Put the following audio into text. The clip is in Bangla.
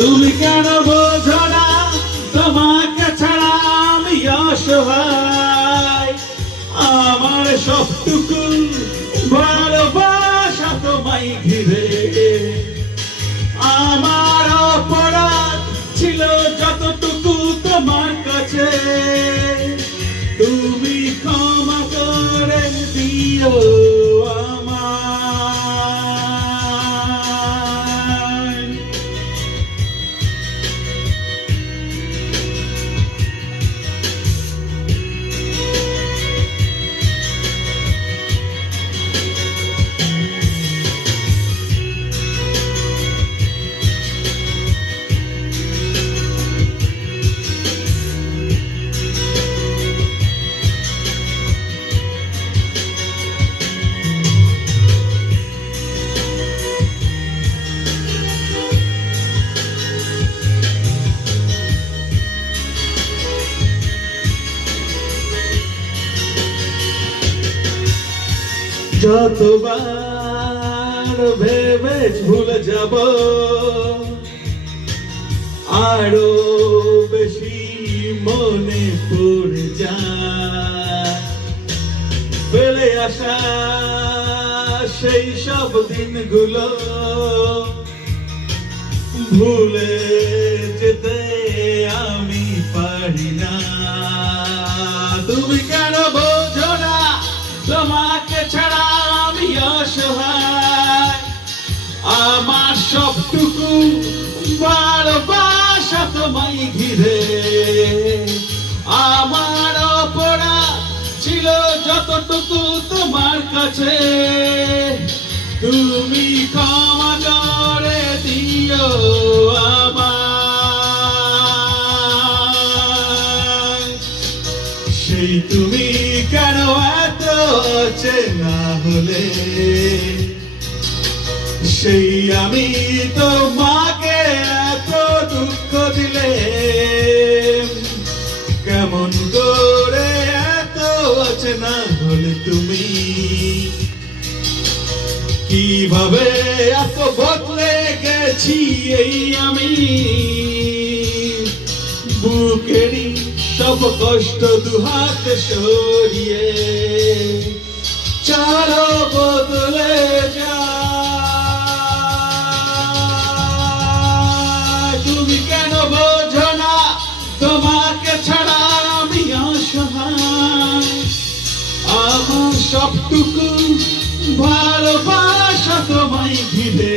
তুমি কেন বোঝো না তোমাকে ছাড়া আমি অসহায়। আমার সবটুকু ভালোবাসা তোমায় ঘিরে। আমার অপরাধ ছিল যতটুকু তোমার কাছে, তুমি ক্ষমা করে দিও আমায়। যতবার ভেবে ভুলে যাব, আরো বেশি মনে পড়ে যায় ফেলে আসা সেই সব দিনগুলো। ভুলে যেতে আমি পারি না। তুমি কেন বোঝো না তোমাকে ছাড়া আমি অসহায়। আমার সবটুকু ভালোবাসা তোমায় ঘিরে। আমার অপরাধ ছিল যতটুকু তোমার কাছে, তুমি ক্ষমা করে দিও আমায়। সেই তুমি কেন এত চেনা হলে, সেই আমি তোমাকে এত দুঃখ দিলে। কেমন করে এত চেনা হলে তুমি, কিভাবে এত বদলে গেছি এই আমি। বুকেরই সব কষ্ট দুহাত সরিয়ে চলো বদলে যায়। তুমি কেন বোঝো না তোমাকে ছাড়া আমি অসহায়। আমার সবটুকু ভালোবাসা তোমায় ঘিরে।